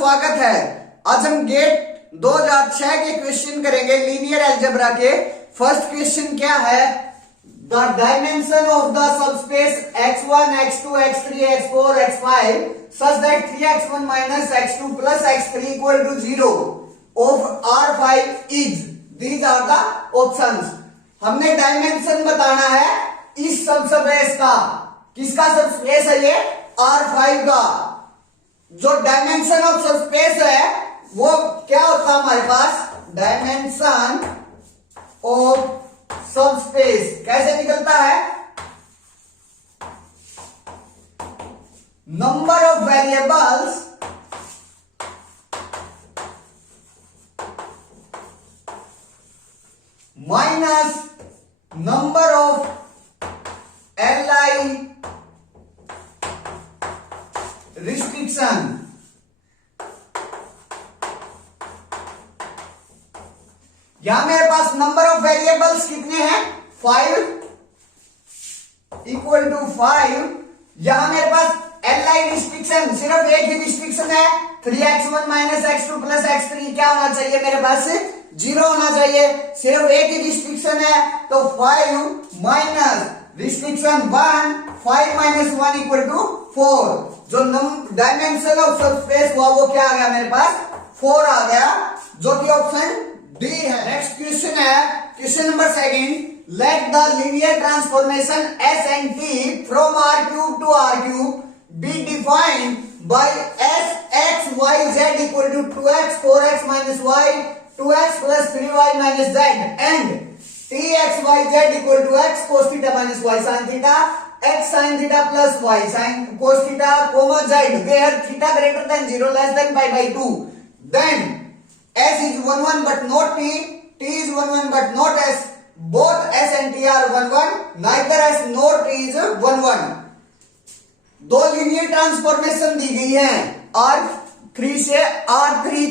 स्वागत है। आज हम गेट 2006 के क्वेश्चन करेंगे लीनियर अलजेब्रा के। फर्स्ट क्वेश्चन क्या है? The dimension of the subspace x1 x2 x3 x4 x5 such that 3x1 minus x2 plus x3 equal to 0 of R5 is, these are the options। हमने dimension बताना है इस subspace का। किसका subspace है ये? R5 का। जो डायमेंशन ऑफ सबस्पेस है वो क्या होता है हमारे पास? डायमेंशन ऑफ सबस्पेस कैसे निकलता है? Number of variables minus number of Li restriction. यहां मेरे पास नंबर ऑफ वेरिएबल्स कितने हैं? 5 इक्वल टू 5। यहां मेरे पास Li रिस्ट्रिक्शन सिर्फ एक ही रिस्ट्रिक्शन है, 3x1 minus x2 plus x3 क्या होना चाहिए मेरे पास? 0 होना चाहिए। सिर्फ एक ही रिस्ट्रिक्शन है तो 5 minus restriction 1, 5 minus 1 equal to 4। जो डायमेंशन ऑफ सबस्पेस हुआ वो क्या आ गया मेरे पास? 4 आ गया, जो कि ऑप्शन डी है। नेक्स्ट क्वेश्चन है question number second. Let the linear transformation S and T from R cube to R cube be defined by S X Y Z equal to 2x 4x minus Y 2x plus 3y minus Z and T X Y Z equal to x cos theta minus y sin theta x sin theta plus y sin cos theta comma z where theta greater than 0 less than pi by 2 then s is 1 1 but not t, t is 1 1 but not s, both s and t are 1 1, neither s nor t is 1 1। दो linear transformation दी गई है R3 से R3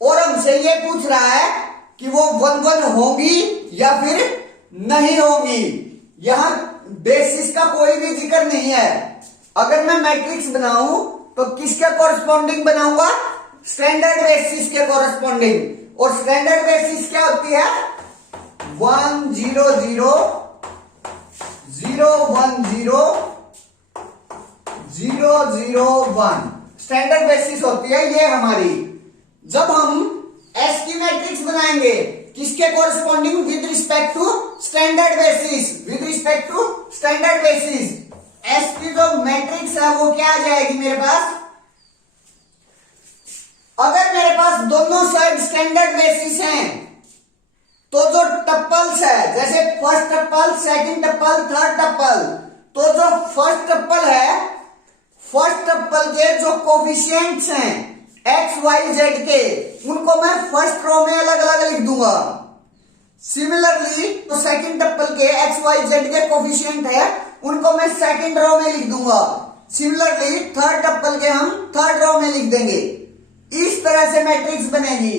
और हमसे ये पूछ रहा है कि वो 1 1 होगी या फिर नहीं होगी। यहां बेसिस का कोई भी जिक्र नहीं है। अगर मैं मैट्रिक्स बनाऊं तो किसके कॉरस्पॉन्डिंग बनाऊंगा? स्टैंडर्ड बेसिस के कॉरस्पॉन्डिंग। और स्टैंडर्ड बेसिस क्या होती है? 1 0 0 0 1 0 0 0 1 स्टैंडर्ड बेसिस होती है ये हमारी। जब हम एस की मैट्रिक्स बनाएंगे किसके corresponding? With respect to standard basis. With respect to standard basis S की जो मैट्रिक्स है वो क्या आ जाएगी मेरे पास? अगर मेरे पास दोनों साइड स्टैंडर्ड बेसिस हैं तो जो टप्पल्स है, जैसे फर्स्ट टप्पल, सेकंड टप्पल, थर्ड टप्पल, तो जो फर्स्ट टप्पल है, फर्स्ट टप्पल के जो कोफिशिएंट्स हैं एक्स वाई जेड के, उनको मैं फर्स्ट रो में अलग अलग लिख दूंगा। सिमिलरली तो सेकंड टप्पल के एक्स वाई जेड के कोफिशिएंट है उनको मैं सेकंड रो में लिख दूंगा। सिमिलरली थर्ड टप्पल के हम थर्ड रो में लिख देंगे। इस तरह से मैट्रिक्स बनेगी।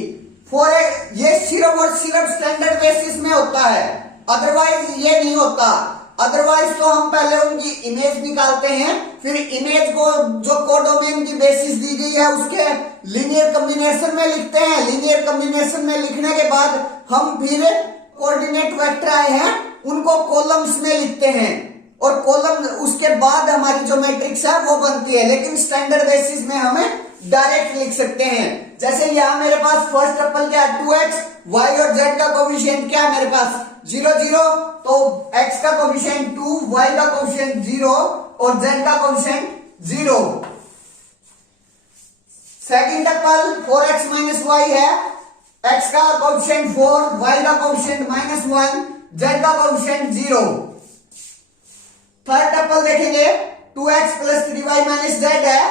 ये सिर्फ और सिर्फ स्टैंडर्ड बेसिस में होता है, अदरवाइज ये नहीं होता। अदरवाइज तो हम पहले उनकी इमेज निकालते हैं, फिर इमेज को जो कोडोमेन की बेसिस दी गई है उसके लीनियर कॉम्बिनेशन में लिखते हैं। लीनियर कॉम्बिनेशन में लिखने के बाद हम फिर कोऑर्डिनेट वेक्टर आए हैं उनको कॉलम्स में लिखते हैं और कॉलम उसके बाद हमारी जो मैट्रिक्स है वो बनती है। लेकिन स्टैंडर्ड बेसिस में हमें डायरेक्ट लिख सकते हैं। जैसे यहां मेरे पास फर्स्ट टप्पल क्या है? 2x, y और z का कोफिशिएंट क्या है मेरे पास? 0 0, तो x का कोफिशिएंट 2, y का कोफिशिएंट 0 और z का कोफिशिएंट 0। सेकंड टप्पल 4x माइनस y है, x का कोफिशिएंट 4, y का कोफिशिएंट -1, z का कोफिशिएंट 0। थर्ड टप्पल देखेंगे 2x plus 3y minus z है,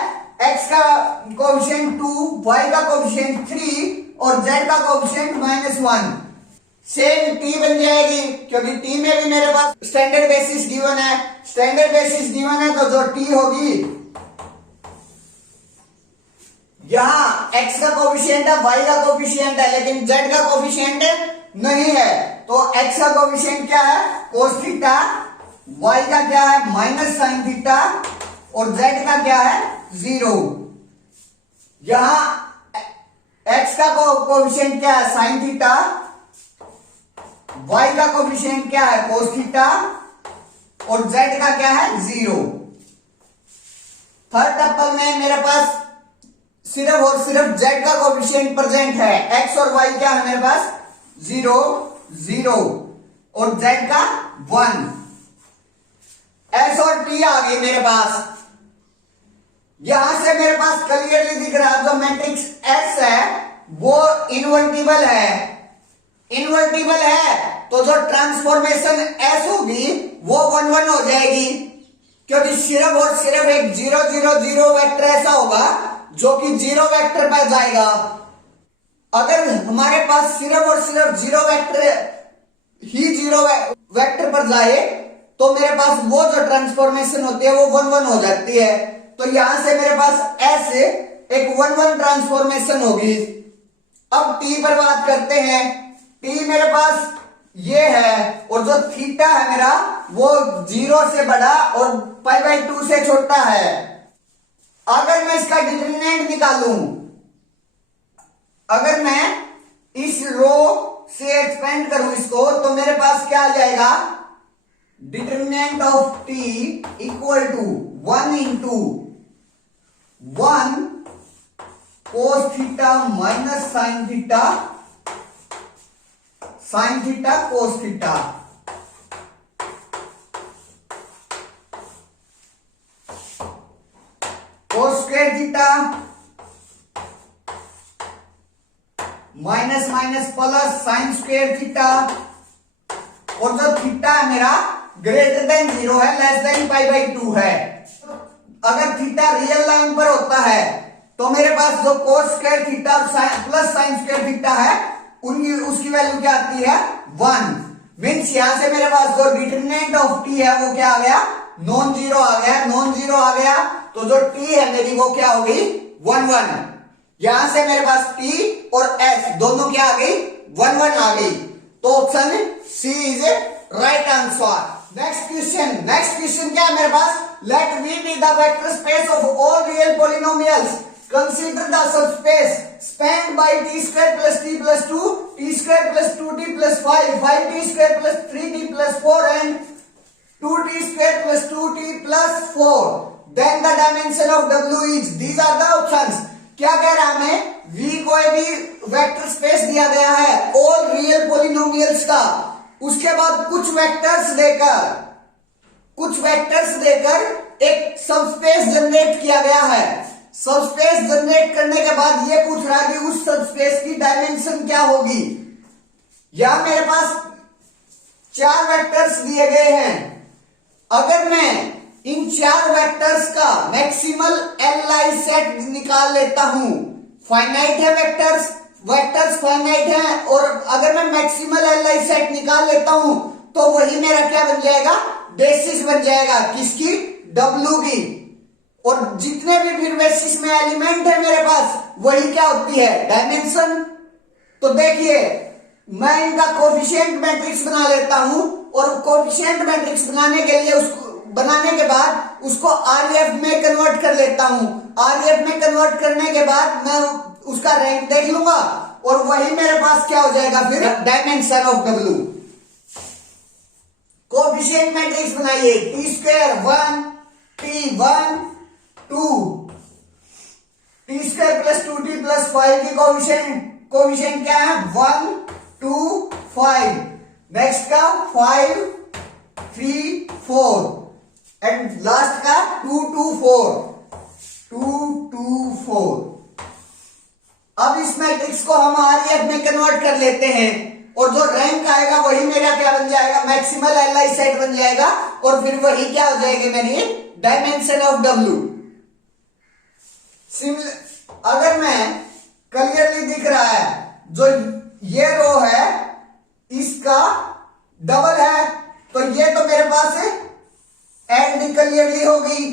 x का कोफिशिएंट 2, y का कोफिशिएंट 3 और z का कोफिशिएंट -1। सेम t बन जाएगी क्योंकि t में भी मेरे पास स्टैंडर्ड बेसिस गिवन है। स्टैंडर्ड बेसिस गिवन है तो जो t होगी, यहां x का कोफिशिएंट है, y का कोफिशिएंट है, लेकिन z का कोफिशिएंट नहीं है। तो x का कोफिशिएंट क्या है? cos थीटा, y का क्या है? माइनस sin थीटा और z का क्या है? 0। यहां x का कोएफिशिएंट क्या है साइन थीटा, y का कोएफिशिएंट क्या है कोस थीटा और z का क्या है 0। थर्ड टप्पल में मेरे पास सिर्फ और सिर्फ z का कोएफिशिएंट प्रेजेंट है, x और y क्या है मेरे पास 0 0 और z का 1। s और t आ गई मेरे पास। यहां से मेरे पास क्लियरली दिख रहा है जो मैट्रिक्स S है वो इनवर्टिबल है। इनवर्टिबल है तो जो ट्रांसफॉर्मेशन S होगी वो 1 1 हो जाएगी, क्योंकि सिर्फ और सिर्फ एक 0 0 0 वेक्टर ऐसा होगा जो कि 0 वेक्टर पर जाएगा। अगर हमारे पास सिर्फ और सिर्फ 0 वेक्टर ही 0 वेक्टर पर जाए तो मेरे पास वो जो ट्रांसफॉर्मेशन होती है वो 1 1 हो जाती है। तो यहां से मेरे पास S एक 1 1 ट्रांसफॉर्मेशन होगी। अब t पर बात करते हैं। t मेरे पास ये है और जो थीटा है मेरा वो 0 से बड़ा और π/2 से छोटा है। अगर मैं इसका डिटरमिनेंट निकालूं, अगर मैं इस रो से एक्सपेंड करूं इसको तो मेरे पास क्या आ जाएगा, determinant of t equal to 1 into 1 cos theta minus sine theta cos theta. Cos square theta minus minus plus sine square theta, और जो थीटा है मेरा ग्रेटर देन 0 है, लेस देन π/2 है। अगर थीटा रियल लाइन पर होता है तो मेरे पास जो कोस square theta plus sine square theta है उनकी उसकी वैल्यू क्या आती है 1। मीन्स यहां से मेरे पास जो डिटरमिनेंट ऑफ t है वो क्या आ गया, नॉन जीरो आ गया। नॉन जीरो आ गया तो जो t है मेरी वो क्या होगी 1 1। यहां से मेरे पास t और s दोनों क्या आ गई 1 1 आ गई। तो option C is right answer. Next question क्या है मेरे पास, let V be the vector space of all real polynomials. Consider the subspace spanned by t square plus t plus 2, t square plus 2t plus 5, 5t square plus 3t plus 4 and 2t square plus 2t plus 4. Then the dimension of W is, these are the options. क्या कह रहा है हमें, V कोई भी vector space दिया गया है ऑल रियल पोलिनोमियल्स का, उसके बाद कुछ वेक्टर्स देकर एक सबस्पेस जनरेट किया गया है। सबस्पेस जनरेट करने के बाद ये पूछ रहा है कि उस सबस्पेस की डायमेंशन क्या होगी। यहां मेरे पास 4 वेक्टर्स दिए गए हैं। अगर मैं इन 4 वेक्टर्स का मैक्सिमल Li सेट निकाल लेता हूं, फाइनाइट है वेक्टर्स फाइनाइट है, और अगर मैं मैक्सिमल Li सेट निकाल लेता हूं तो वही मेरा क्या बन जाएगा, बेसिस बन जाएगा किसकी, W की। और जितने भी फिर बेसिस में एलिमेंट है मेरे पास वही क्या होती है, डायमेंशन। तो देखिए मैं इनका कोफिशिएंट मैट्रिक्स बना लेता हूं, और कोफिशिएंट मैट्रिक्स बनाने के बाद उसको RF में कन्वर्ट कर लेता हूं। RF में कन्वर्ट करने के बाद मैं उसका रैंक देख लूंगा और वही मेरे पास क्या हो जाएगा फिर, dimension of W। Coefficient matrix बनाइए, t square 1 t 1 2 t square plus 2t plus 5 की कोफिशिएंट क्या है 1 2 5। नेक्स्ट का 5 3 4 एंड लास्ट का 2 2 4। अब इस मैट्रिक्स को हम RF में कन्वर्ट कर लेते हैं और जो रैंक आएगा वही मेरा क्या बन जाएगा, मैक्सिमल Li सेट बन जाएगा, और फिर वही क्या हो जाएगी मेरी डायमेंशन ऑफ W। अगर मैं क्लियरली दिख रहा है जो ये रो है इसका डबल है, तो ये तो मेरे पास है एंड क्लियरली होगी।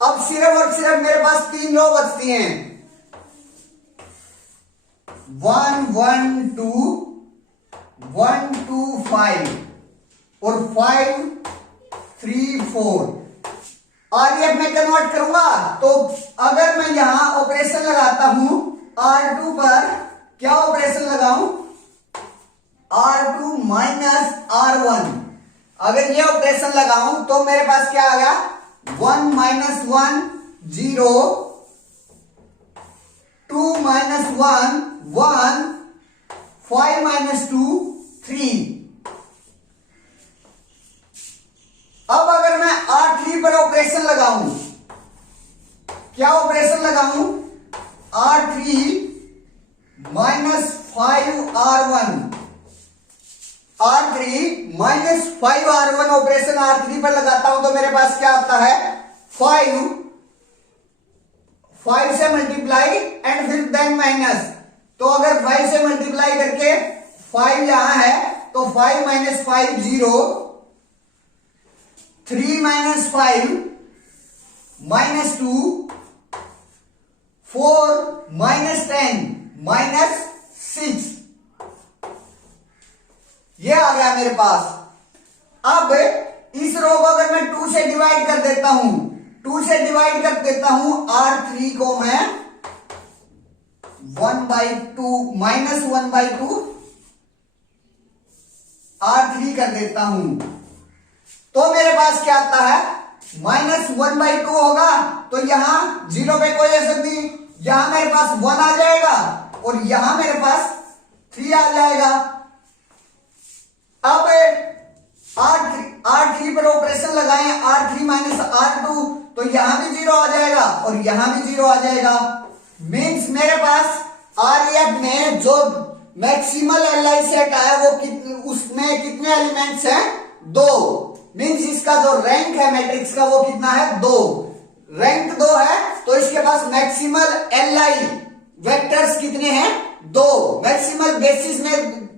अब सिर्फ और सिर्फ मेरे पास 3 रो बचती हैं, 1 1 2 1 2 5 और 5 3 4। RF में कन्वर्ट करूंगा तो अगर मैं यहां ऑपरेशन लगाता हूं R2 पर क्या ऑपरेशन लगाऊं, R2 माइनस R1। अगर ये ऑपरेशन लगाऊं तो मेरे पास क्या आ गया, 1 माइनस 1 0, 2 माइनस 1 1, 5 माइनस 2 3। अब अगर मैं R3 पर ऑपरेशन लगाऊं, क्या ऑपरेशन लगाऊं, R3 minus 5R1, R3 minus 5R1 operation R3 पर लगाता हूं तो मेरे पास क्या आता है, 5 से मल्टीप्लाई एंड फिर देन माइनस। तो अगर 5 से मल्टीप्लाई करके 5 यहां है तो 5 minus 5 0, 3 minus 5 minus 2, 4 minus 10 minus 6। ये आ गया मेरे पास। अब इस रो को अगर मैं 2 से डिवाइड कर देता हूं, 2 से डिवाइड कर देता हूं, R3 को मैं 1/2 माइनस 1/2 R3 कर देता हूं तो मेरे पास क्या आता है, माइनस 1/2 होगा। तो यहां 0 पे कोई असर नहीं, यहां मेरे पास 1 आ जाएगा और यहां मेरे पास 3 आ जाएगा। अब R3 पर ऑपरेशन लगाएं, R3 माइनस R2, तो यहां भी 0 आ जाएगा और यहां भी 0 आ जाएगा। मीन्स मेरे पास REF में जो मैक्सिमल LI सेट आया वो उसमें कितने एलिमेंट्स हैं, 2। मीन्स इसका जो रैंक है मैट्रिक्स का वो कितना है, 2। रैंक 2 है तो इसके पास मैक्सिमल LI वेक्टर्स कितने हैं, 2। मैक्सिमल बेसिस में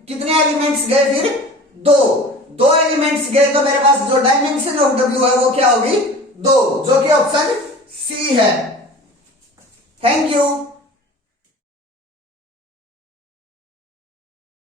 कितने एलिमेंट्स गए, फिर 2 एलिमेंट्स गए तो मेरे पास जो डायमेंशन ऑफ W है वो क्या होगी, 2, जो कि ऑप्शन सी है। Thank you.